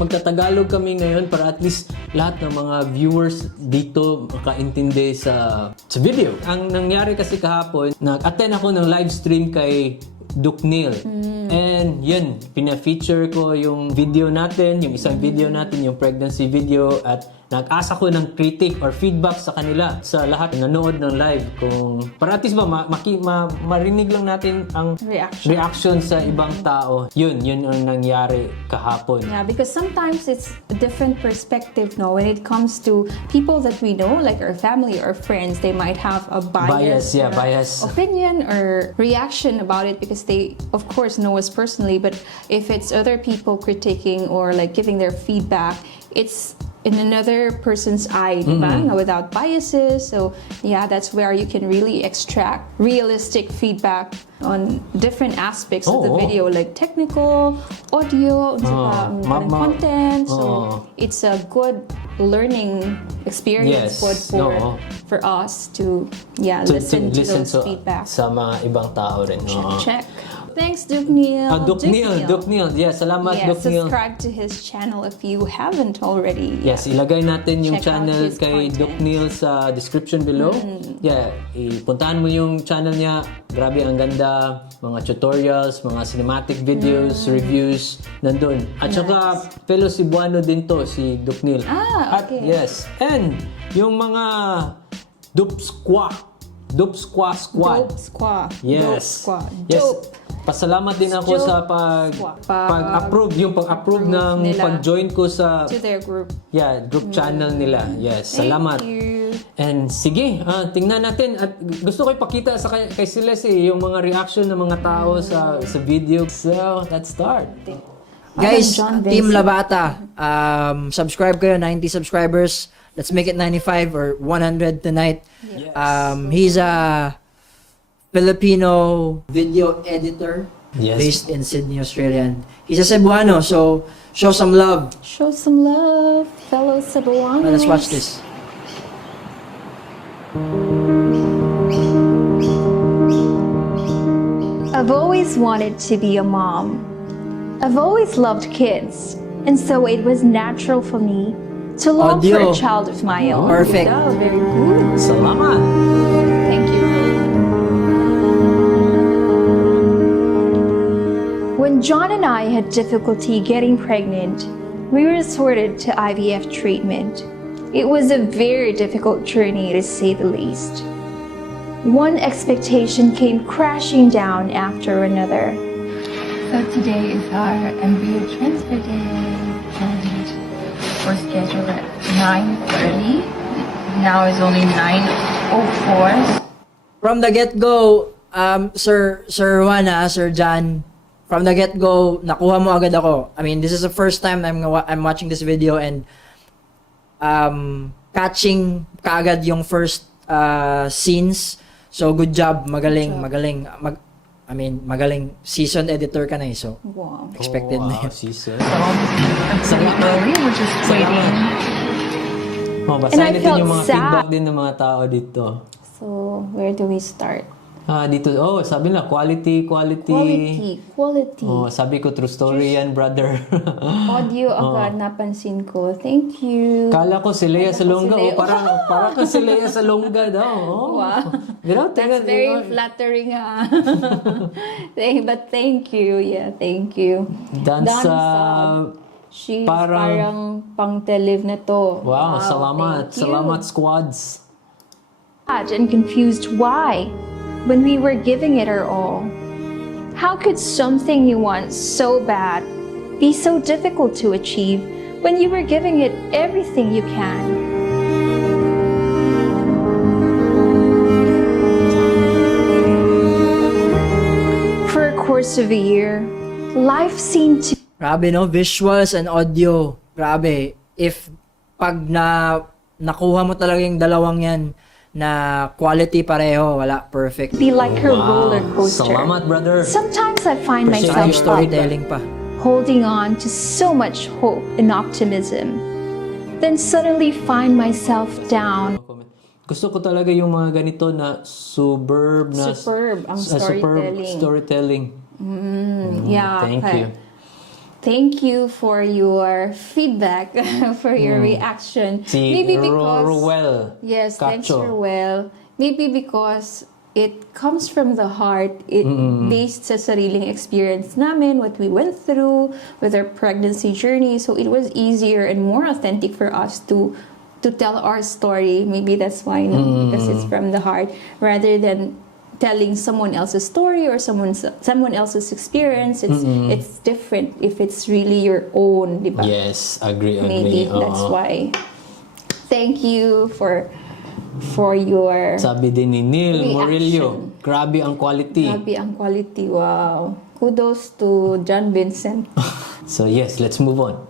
magtatagalog kami ngayon para at least lahat ng mga viewers dito makaintindi sa video. Ang nangyari kasi kahapon, nag-attend ako ng live stream kay Duke Neil. And yun, pina-feature ko yung video natin, yung isang video natin, yung pregnancy video, at nag-asa ko ng critic or feedback sa kanila, sa lahat na nanood ng live. Kung para at least ba marinig lang natin ang reaction sa ibang tao. Yun ang nangyari kahapon. Yeah, because sometimes it's a different perspective, no? When it comes to people that we know, like our family or friends, they might have a bias opinion or reaction about it because they, of course, know us personally. But if it's other people critiquing or like giving their feedback, it's in another person's eye, diba? Without biases. So yeah, that's where you can really extract realistic feedback on different aspects of the video, like technical, audio, content. So it's a good learning experience for us to listen to those feedback. Sa mga ibang tao rin. Check. Thanks, Duke Neil. Duke Neil. Yeah, salamat, Duke Neil. Subscribe to his channel if you haven't already. Yes, ilagay natin yung Check channel out his kay content. Duke Neil sa description below. Yeah, ipuntahan mo yung channel niya. Grabe, ang ganda. Mga tutorials, mga cinematic videos, reviews, nandun. At saka, fellow Cebuano din to, si Duke Neil. Ah, okay. At yes, and yung mga Dupe Squad. Dope Squad. Yes. Dope Squad. Yes. Dope. Pasalamat din ako sa pag-approve ng nila pag-join ko sa to their group. Group channel nila. Yes, salamat. Thank you. And sige, tingnan natin at gusto ko ipakita sa kay Celeste yung mga reaction ng mga tao sa video. So, let's start. Guys, Team Labata, subscribe kayo, 90 subscribers. Let's make it 95 or 100 tonight. Yes. He's a Filipino video editor based in Sydney, Australia. And he's a Cebuano, so show some love. Show some love, fellow Cebuanos. Let's watch this. I've always wanted to be a mom. I've always loved kids, and so it was natural for me to long for a child of my own. Perfect. Oh, very good. Salamat. Thank you. When John and I had difficulty getting pregnant, we resorted to IVF treatment. It was a very difficult journey, to say the least. One expectation came crashing down after another. So today is our embryo transfer day, and we're scheduled at 9:30. Now is only 9:04. From the get-go, Sir Juana, Sir John, from the get-go, nakuha mo agad ako. I mean, this is the first time I'm watching this video and catching kaagad yung first scenes. So, good job. Magaling. Magaling. Seasoned editor ka na eh. So, Wow. expected na yun. Season. So we're just waiting. Basahin natin yung mga sad. feedback din ng mga tao dito. So, where do we start? Dito, sabi na, quality. Quality. Sabi ko, true story yan, brother. Audio agad napansin ko. Thank you. Kala ko si Lea Salonga. si Lea. Parang ko si Lea Salonga daw. Wow. Tingnan, That's very flattering. But thank you. Yeah, thank you. Dansa. She's parang parang pang-telev na to. Wow, salamat. thank you. Salamat, squads. And confused why, when we were giving it our all. How could something you want so bad be so difficult to achieve when you were giving it everything you can? For a course of a year, life seemed to Grabe, no? Visuals and audio. Grabe. If pag nakuha mo talaga yung dalawang yan na quality pareho, wala, perfect. be like a roller coaster. Salamat, brother. Sometimes I find Saka myself yung storytelling pa. holding on to so much hope and optimism, then suddenly find myself down. Gusto ko talaga yung mga ganito na superb Superb ang superb storytelling. storytelling. Yeah. Thank okay. you. thank you for your feedback, for your reaction. Si Maybe because Ruel yes, thanks Cacho. Ruel. Maybe because it comes from the heart. It based sa sariling experience namin, what we went through with our pregnancy journey. So it was easier and more authentic for us to tell our story. Maybe that's why, no? Because it's from the heart, rather than telling someone else's story or someone else's experience. It's different if it's really your own, di ba? Yes, agree. Maybe that's why. Thank you for your Sabi din ni Neil reaction. Murillo, grabe ang quality. grabe ang quality. Wow. Kudos to John Vincent. So yes, let's move on.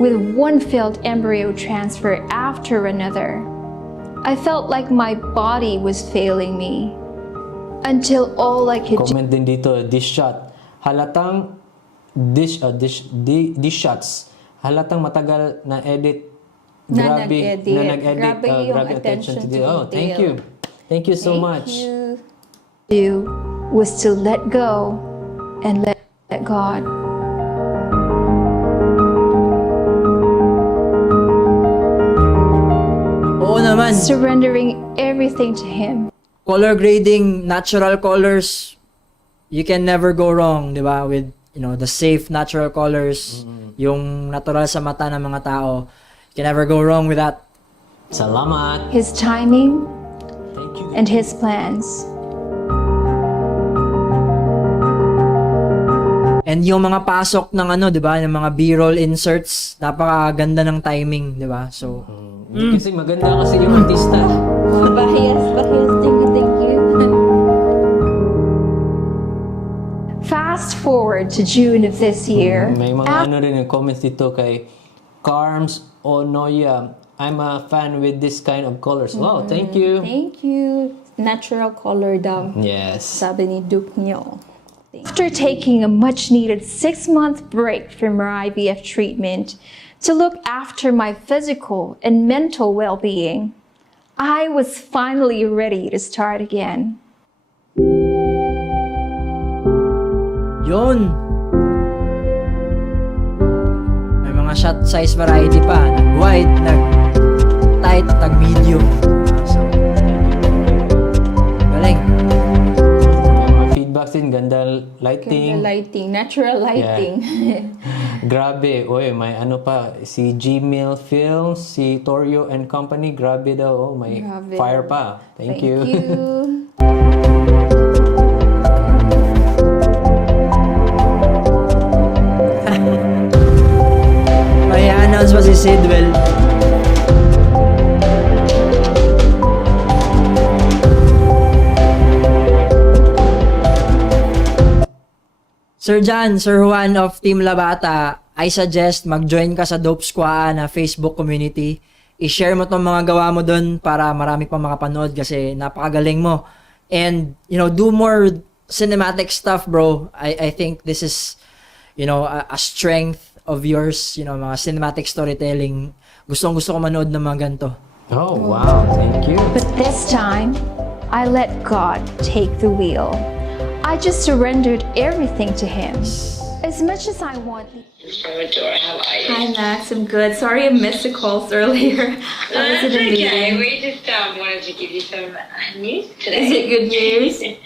With one failed embryo transfer after another, I felt like my body was failing me. Until all I could do Comment din dito, this shot. Halatang these shots. Halatang matagal na edit. Na Grabe nag-edit. na nag-edit. Grabe yung Grabe attention to detail. Oh, thank detail. you. Thank you so much. You. do was to let go and let God. Oo naman. Surrendering everything to Him. Color grading, natural colors, you can never go wrong, di ba? With, the safe natural colors, yung natural sa mata ng mga tao. You can never go wrong with that. Salamat. His timing Thank you. and His plans. And yung mga pasok ng di ba, yung mga B-roll inserts, napakaganda ng timing, di ba? So, Kasi maganda kasi yung artista. Bahayas. Thank you. Fast forward to June of this year. May mga rin yung comments dito kay Carms Onoya. I'm a fan with this kind of colors. Wow, thank you. Thank you. Natural color daw. Yes. Sabi ni Duke Nyo. After taking a much needed 6-month break from our IVF treatment to look after my physical and mental well being, I was finally ready to start again. yun. May mga shot size variety pa. Nag-wide, nag-tight, nag-medium. So, galing. Mga feedbacks din, ganda lighting. Ganda lighting. Natural lighting. Grabe. Oy, may ano pa. Si Gmail Films, si Torio and Company. Grabe daw. Oh, may Grabe. fire pa. Thank you. May announce pa si Sidwell. Sir John, Sir Juan of Team Labata, I suggest mag-join ka sa Dope Squaa na Facebook community. I-share mo tong mga gawa mo dun para marami pang makapanood kasi napakagaling mo. And, do more cinematic stuff, bro. I think this is, a strength of yours, mga cinematic storytelling. Gustong-gusto ko manood ng mga ganito. Oh, wow. Thank you. But this time, I let God take the wheel. I just surrendered everything to Him. As much as I want. How are you? Hi Max, I'm good. Sorry I missed the calls earlier. I was That's in a okay. meeting. We just wanted to give you some news today. Is it good news? It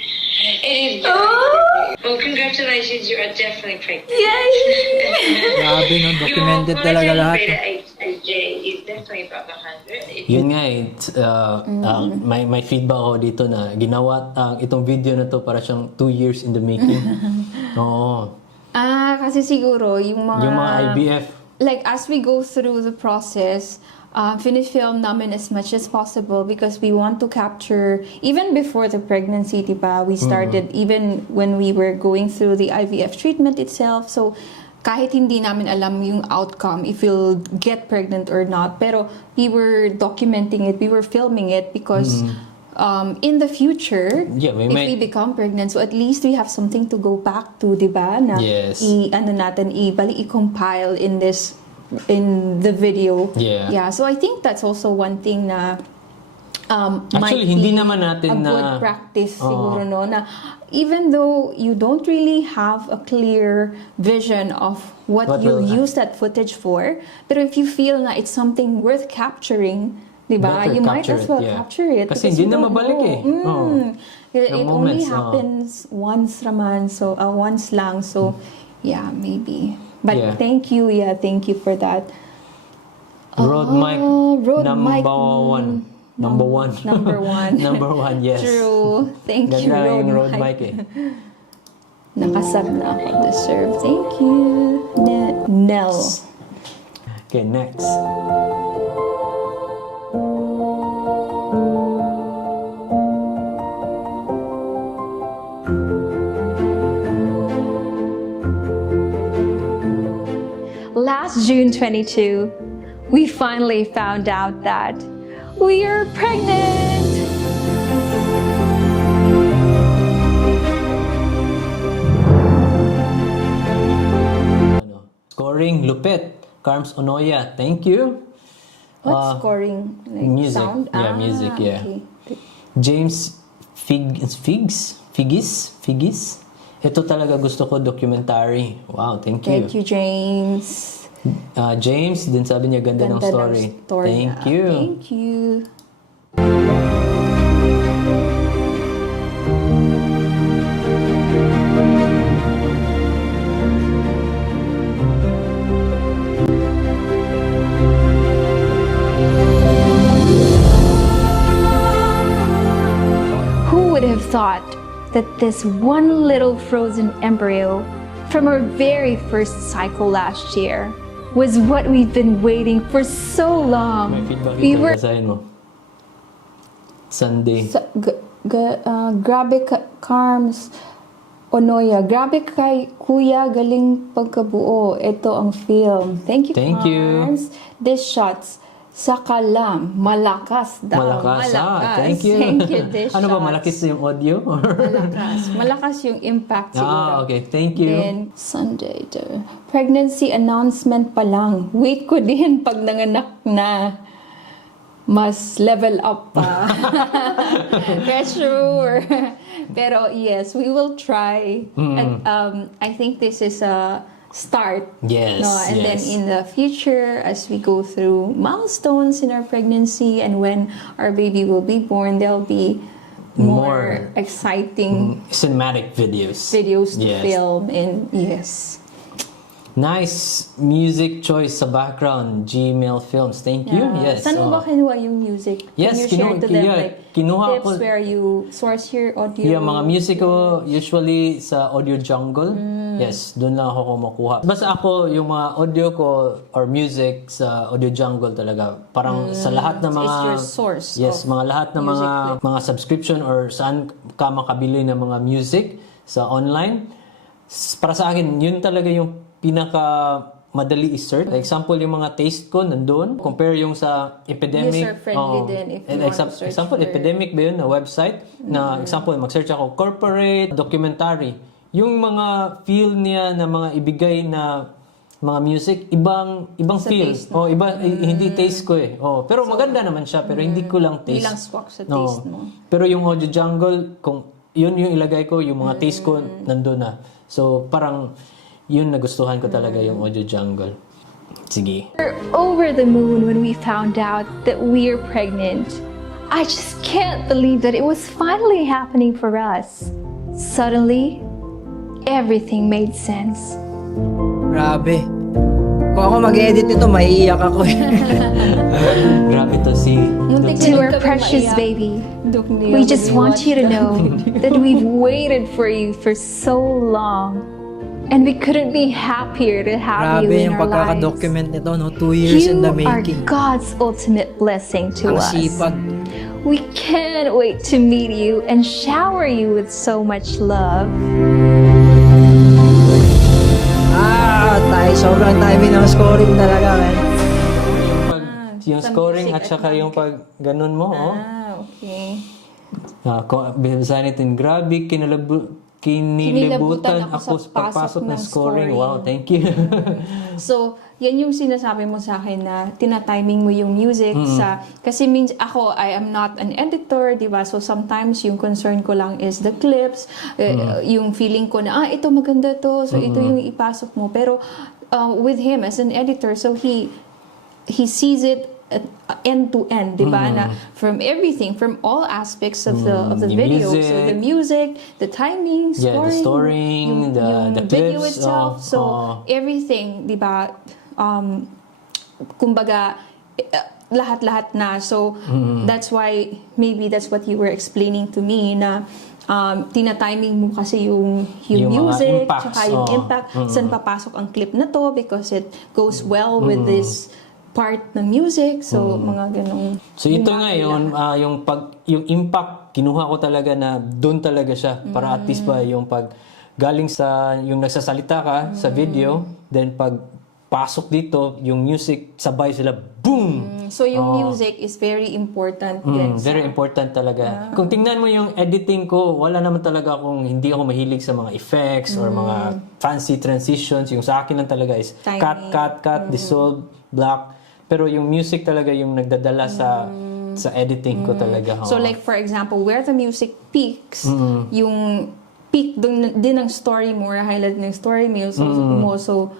is good. Oh! Well, congratulations. You are definitely pregnant. Yay! Grabe, no? Documented Your talaga lahat. beta HCG is definitely above 100. Yun nga may feedback ako dito na ginawa itong video na to para siyang 2 years in the making. Oo. Kasi siguro yung Yung mga IVF. Like as we go through the process, fini-film namin as much as possible because we want to capture, even before the pregnancy, diba? We started even when we were going through the IVF treatment itself. So, kahit hindi namin alam yung outcome, if we'll get pregnant or not. Pero we were documenting it, we were filming it because in the future, Yeah, we if might- we become pregnant, so at least we have something to go back to, diba? Na Yes. i-compile in the video. Yeah. Yeah, so I think that's also one thing na Actually, might hindi be naman natin a good na- practice siguro, no? Na even though you don't really have a clear vision of what What you'll will- use that footage for, but if you feel na it's something worth capturing, diba? Better You might capture as it, well yeah. capture it. Kasi because hindi you na don't mabalik know. eh. Oo. It The only moments, happens once raman, so once lang. So, yeah, maybe. But Yeah. thank you for that. Road mic Road number mic, one. Number one. Number one. Number one, yes. True. Thank you, Ganda road yung road mic. mic eh. Nakasab na ako. Deserve. Thank you. Nell. Okay, next. Last June 22, we finally found out that we are pregnant. Scoring, Lupet. Carms Onoya, thank you. What's scoring? Like music. sound? Yeah, music, yeah. Okay. James Figgis. Ito talaga gusto ko, documentary. Wow, thank you. Thank you, James. James, din sabi niya ganda, ng Ganda story. Thank niya. you. Thank you. Who would have thought that this one little frozen embryo from our very first cycle last year was what we've been waiting for so May long? feedback We ito, were basahin mo. Sunday. Grabe ka, Carms Onoya. Grabe kay Kuya, galing pagkabuo. Ito ang film. Thank you, Thank you. Carms. These shots, sakalam, malakas daw. Malakas. Thank you. Thank you, these Ano ba, shots. malakis yung audio? Malakas. Malakas yung impact siguro. okay. Thank you. Then, Sunday, pregnancy announcement pa lang. Wait ko din pag nanganak na. Mas level up pa. Yeah, sure. Pero yes, we will try. And I think this is a start. Yes, No? And then yes. in the future, as we go through milestones in our pregnancy and when our baby will be born, there'll be more exciting Cinematic videos. videos to Yes. film. And yes. Nice music choice sa background. Gmail Films. Thank you. Yes. Saan mo ba kinuha yung music? Yes, Can you share to them like kinuha tips ko- where you source your audio? Yeah, mga music ko usually sa Audio Jungle. Yes, doon lang ako kumukuha. Basta ako, yung mga audio ko or music sa Audio Jungle talaga. Parang sa lahat ng mga... It's your source Yes, of mga lahat ng mga subscription or saan ka makabili ng mga music sa online. Para sa akin, yun talaga yung pinaka madali i-search. Example, yung mga taste ko nandun. Compare yung sa Epidemic. User-friendly din if you want to search Example, for- Epidemic ba yun na website? Na example, mag-search ako, corporate, documentary. Yung mga feel niya na mga ibigay na mga music, ibang Sa feel. taste mo. Hindi taste ko eh. Pero maganda naman siya, pero hindi ko lang taste. Hindi lang swak sa taste mo. Pero yung Audio Jungle, kung yun yung ilagay ko, yung mga taste ko nandun na. So, parang yun nagustuhan ko talaga yung Audio Jungle. Sige. We're over the moon when we found out that we're pregnant. I just can't believe that it was finally happening for us. Suddenly, everything made sense. Grabe. Kung ako mag-edit nito, maiiyak ako. Grabe to si... Muntik To na our kami precious maiyak. baby, Duk Neil, we just when want you to watch know that we've waited for you for so long. And we couldn't be happier to have you Grabe in yung our lives. pagkaka-document nito, no? 2 years in You the are making. God's ultimate blessing to Ang us. sipag. We can't wait to meet you and shower you with so much love. Sobrang timing ng scoring talaga, man. Yung sa scoring music at saka at yung pag ganun mo, oh. Okay. Basahin natin, grabe, kinilibutan ako sa pagpasok ng scoring. Wow, thank you. So, yan yung sinasabi mo sa akin na tinatiming mo yung music sa, kasi means ako, I am not an editor, di ba? So sometimes yung concern ko lang is the clips, yung feeling ko na, ito maganda to, so ito yung ipasok mo. Pero with him as an editor, so he sees it end to end, di ba? Na from everything, from all aspects of the video. Music. So the music, the timing, Yeah, the storing, yung the video clips, itself. So everything, di ba? Kumbaga, lahat-lahat na. So that's why, maybe that's what you were explaining to me na tinatiming mo kasi yung Yung mga music, impacts, tsaka yung impact, saan papasok ang clip na to because it goes well with this part ng music. So, mga ganong... So ito nga yun, yung impact, kinuha ko talaga na doon talaga siya para at least ba yung pag galing sa yung nagsasalita ka sa video, then pag pasok dito, yung music, sabay sila, boom! So, yung music is very important din. Very important talaga. Kung tingnan mo yung editing ko, wala naman talaga akong, hindi ako mahilig sa mga effects or mga fancy transitions. Yung sa akin lang talaga is Timing. cut, dissolve, block. Pero yung music talaga yung nagdadala sa editing ko talaga. So, like, for example, where the music peaks, yung peak din ng story mo, or highlight ng story mo, so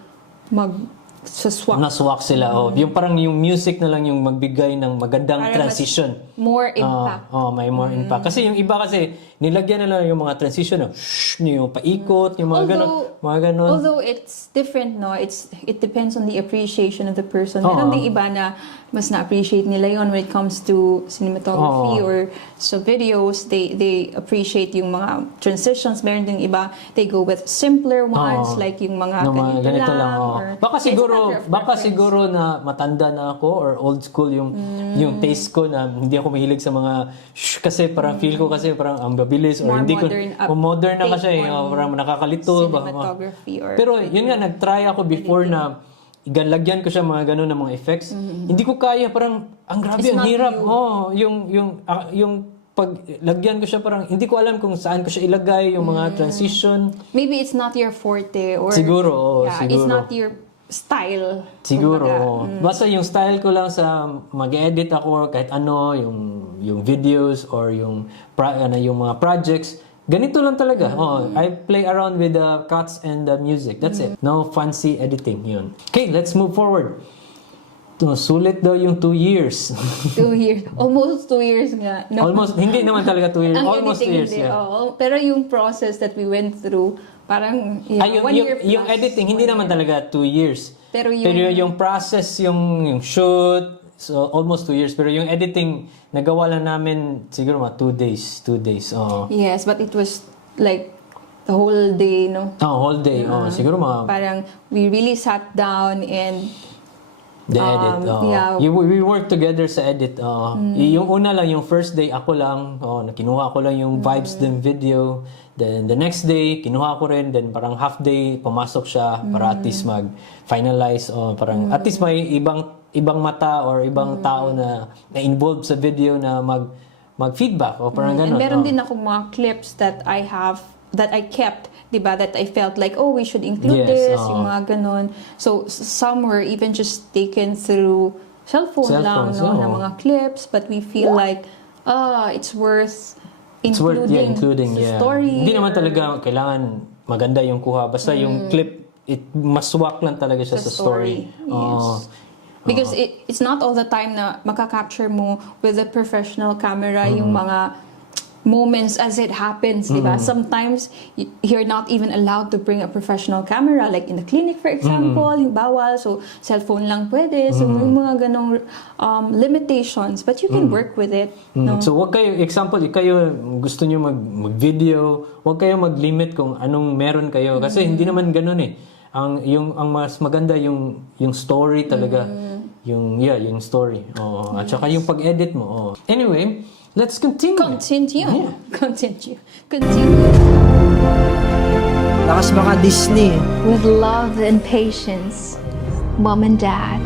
swak. Naswak sila. Yung parang yung music na lang yung magbigay ng magandang Para mas transition. more impact. May more impact. Kasi yung iba kasi, nilagyan na lang yung mga transition, yung paikot, yung mga ganon. Although it's different, no? It depends on the appreciation of the person. Meron ding iba na mas na-appreciate nila yon when it comes to cinematography or sa videos. They appreciate yung mga transitions. Meron ding iba, they go with simpler ones, like yung mga ganito lang. Or, Baka siguro na matanda na ako or old school yung taste ko na hindi ako mahilig sa mga kasi parang feel ko kasi parang ang babilis or more hindi ko modern na kasi parang nakakalito cinematography or pero yun nga nagtry ako before na lagyan ko siya mga ganun ng mga effects hindi ko kaya parang ang grabe ang hirap yung pag lagyan ko siya parang hindi ko alam kung saan ko siya ilagay yung mga transition maybe it's not your forte or siguro it's not your style. Siguro. Basta yung style ko lang sa mag-edit ako kahit ano, yung videos or yung mga projects, ganito lang talaga. I play around with the cuts and the music. That's it. No fancy editing yun. Okay, let's move forward. Sulit daw yung 2 years. 2 years. Almost 2 years nga. No. Almost, hindi naman talaga 2 years. Ang Almost 2 editing, years, hindi. yeah. Oo. Pero yung process that we went through, parang 1 year plus. Yung editing, hindi naman talaga 2 years. Pero yung process, yung shoot, so almost 2 years. Pero yung editing, nagawa lang namin siguro mga 2 days. 2 days. Yes, but it was like the whole day, no? Whole day. Siguro mga... Parang we really sat down and the edit. We work together sa edit. Yung una lang, yung first day, ako lang. Kinuha ko lang yung vibes ng video. Then the next day, kinuha ko rin. Then parang half day, pumasok siya para at least mag-finalize. Parang at least may ibang mata or ibang tao na involved sa video na mag-feedback. O parang ganun. And meron din ako mga clips that I kept, diba, that I felt like, we should include this, yung mga ganon. So, some were even just taken through cellphone lang, no, na mga clips, but we feel like, it's worth including the story. Hindi naman talaga kailangan maganda yung kuha. Basta yung clip, maswak lang talaga siya sa story. Yes. Because it's not all the time na makaka-capture mo with a professional camera yung mga moments as it happens, diba? Sometimes you're not even allowed to bring a professional camera, like in the clinic, for example, yung bawal, so cellphone lang pwede, so yung mga ganong limitations, but you can work with it. No? So wag kayo, example, kayo gusto nyo mag-video, wag kayo mag-limit kung anong meron kayo, kasi hindi naman ganun eh. Ang mas maganda yung story talaga, yung story. At saka yung pag-edit mo. Anyway, let's continue. Continue. Lakas baka Disney. With love and patience, Mom and Dad.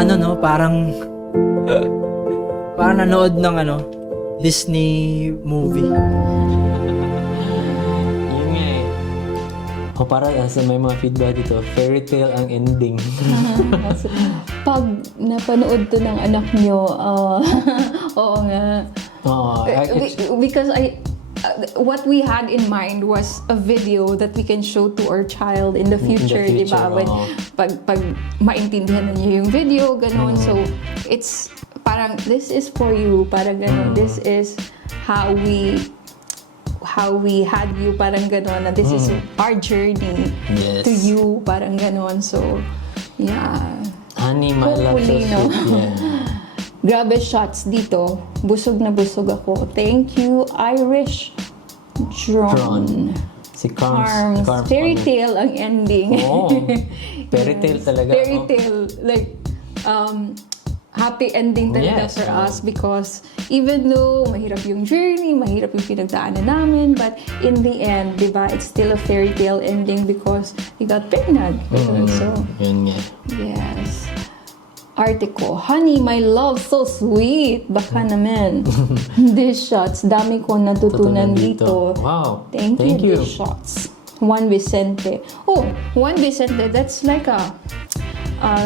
ano, no? Parang nanood ng Disney movie. Yun nga eh. O para sa may mga feedback dito, fairy tale ang ending. Pag napanood to ng anak nyo, oo nga. Oo. Because what we had in mind was a video that we can show to our child in the future, di ba? When pag maintindihan na niyo yung video, ganon. So it's parang this is for you, parang ganon. This is how we had you, parang ganon. Na this is our journey to you, parang ganon. So yeah. Honey, my love, so Hopefully, no? sweet. Yeah. Grabe shots dito. Busog na busog ako. Thank you, Irish Drone. Si Carms. Fairy tale ang ending. Oo. Fairy tale talaga. Fairy tale. Like, happy ending talaga Yes, for us because even though mahirap yung journey, mahirap yung pinagdaanan namin, but in the end, di ba, it's still a fairy tale ending because we got pregnant. So, Yun nga. yes. Article, honey, my love, so sweet. Baka naman. These shots, dami ko natutunan dito. Wow. Thank you, these shots. Juan Vicente. Oh, Juan Vicente, that's like a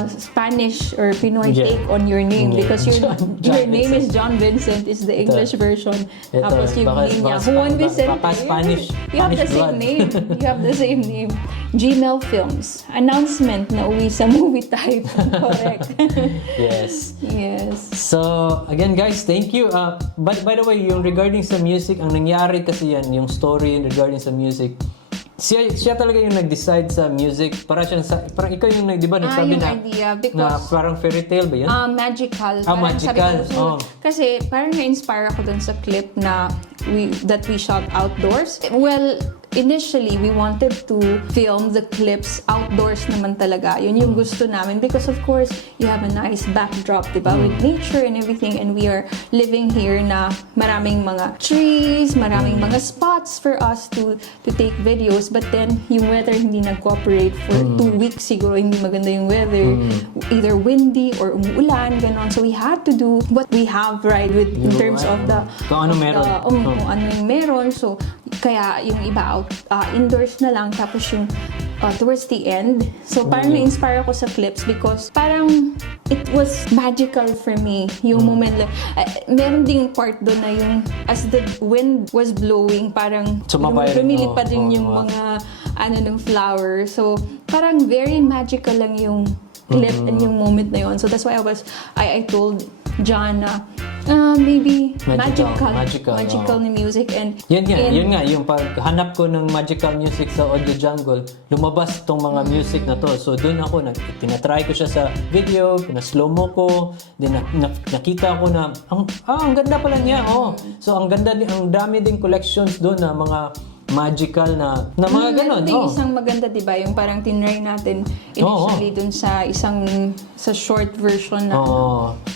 Spanish or Pinoy take on your name because your name is John Vincent is the English version. Tapos yung name niya, Juan Vicente. Spanish. You have the same name. You have the same name. Gmail Films. Announcement na uwi sa movie type. Correct. Yes. Yes. So, again guys, thank you. But by the way, yung regarding sa music, ang nangyari kasi yan, yung story regarding sa music, siya talaga yung nag-decide sa music. Parang ikaw yung di ba nagsabi yung na idea na because parang fairy tale ba yun? magical. Magical. Sabi ko, kasi parang na-inspire ako dun sa clip na we shot outdoors. Well, initially, we wanted to film the clips outdoors naman talaga. Yun yung gusto namin because of course, you have a nice backdrop, diba? With nature and everything, and we are living here na maraming mga trees, maraming mga spots for us to take videos, but then yung weather hindi nag-cooperate for 2 weeks siguro, hindi maganda yung weather, either windy or umuulan, ganon. So we had to do what we have, right, in terms of the kung ano meron. Kung ano yung meron. So kaya yung iba indoors na lang, tapos yung towards the end. So parang na-inspire ako sa clips because parang it was magical for me. Yung moment lang. Meron ding part doon na yung as the wind was blowing, parang lumilipad din yung mga ng flower. So parang very magical lang yung clip and yung moment na yun. So that's why I told John na maybe magical na music and yun nga yung paghanap ko ng magical music sa Audio Jungle, lumabas tong mga music na to. So doon ako tinatry ko siya sa video, slow mo ko, then nakita ko na ang ganda pala niya. So ang dami ding collections doon na mga magical na mga ganon. Isang maganda, di ba? Yung parang tinry natin initially dun sa short version na.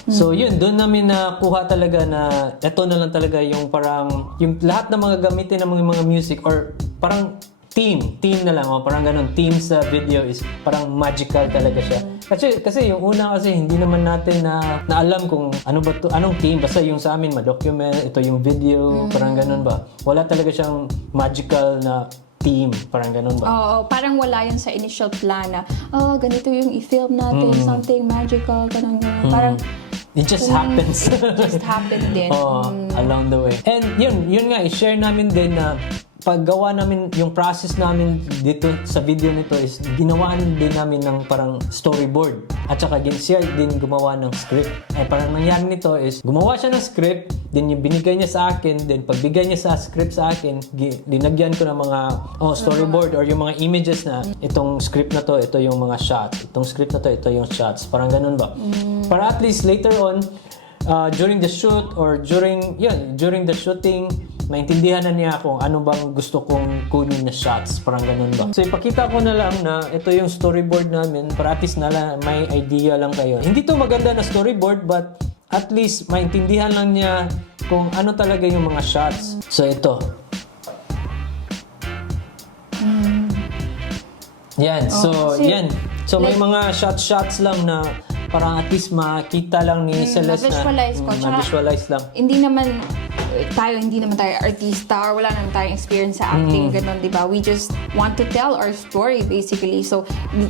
So yun, doon namin nakuha talaga na eto na lang talaga yung parang yung lahat ng mga gamitin ng mga music or parang team na lang, parang ganon. Team sa video is parang magical talaga siya. Kasi yung una kasi hindi naman natin na alam kung ano ba to, anong team, basta yung sa amin ma-document, ito yung video, parang ganon ba. Wala talaga siyang magical na team, parang ganon ba. Oo, parang wala yun sa initial plan na ganito yung i-film natin, something magical, ganun. Parang it just happens. It just happened din. Along the way. And yun nga, i-share namin din na paggawa namin, yung process namin dito sa video nito is ginawaan din namin ng parang storyboard. At saka siya din gumawa ng script. Parang nangyari nito is gumawa siya ng script, then yung binigay niya sa akin, then pagbigay niya sa script sa akin, dinagyan ko ng mga storyboard or yung mga images na itong script na to, ito yung mga shots. Itong script na to, ito yung shots. Parang ganun ba? Para at least later on, during the shoot or during the shooting, maintindihan na niya kung ano bang gusto kong kunin na shots, parang ganun ba. So ipakita ko na lang na ito yung storyboard namin para at least may idea lang kayo. Hindi to maganda na storyboard but at least maintindihan lang niya kung ano talaga yung mga shots. So ito. Yan. So yan. So may mga shots lang na parang at least makita lang ni Celeste ma-visualize ko. Tsaka, ma-visualize lang. hindi naman tayo artista or wala naman tayong experience sa acting, ganun, di ba? We just want to tell our story basically. So,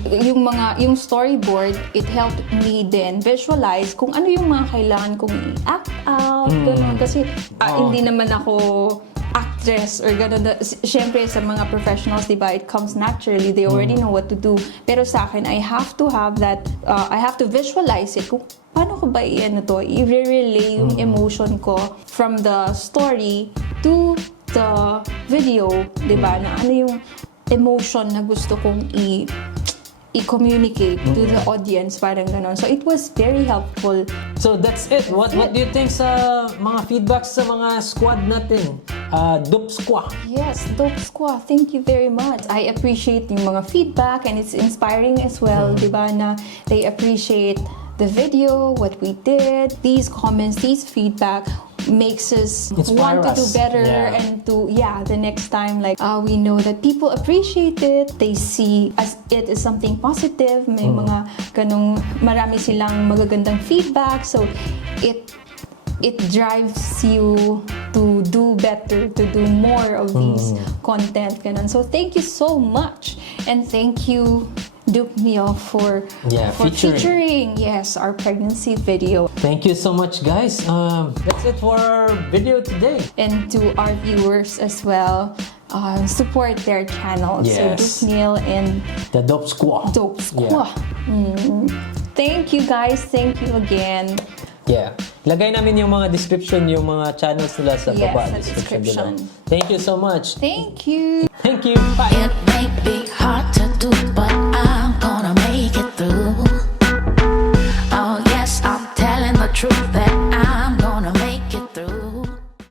yung storyboard, it helped me then visualize kung ano yung mga kailangan kong i-act out, ganun. Kasi hindi naman ako actress or gano'n. Siyempre, sa mga professionals, di ba, it comes naturally. They already know what to do. Pero sa akin, I have to have that, I have to visualize it. Kung paano ko ba i-relay yung emotion ko from the story to the video, di ba, na ano yung emotion na gusto kong i-communicate to the audience, parang ganon. So it was very helpful. So that's it. What do you think sa mga feedbacks sa mga squad natin? Dope Squad. Yes, Dope Squad. Thank you very much. I appreciate yung mga feedback and it's inspiring as well, di ba, na they appreciate the video, what we did. These comments, these feedback makes us Inspire want to do us. better Yeah. and to the next time we know that people appreciate it, they see as it is something positive, may mga ganong marami silang magagandang feedback, so it drives you to do better, to do more of these content, ganon. So thank you so much, and thank you Duke Neil for featuring our pregnancy video. Thank you so much, guys. That's it for our video today. And to our viewers as well, support their channel. Yes. So Duke Neil and The Dope Squad. Dope Squad. Thank you guys. Thank you again. Yeah. Lagay namin yung mga description, yung mga channels nila sa Yes, baba. sa description. Below. Thank you so much. Thank you. Thank you. Bye. It may be hard to do, but I'm gonna make it through. Oh yes, I'm telling the truth.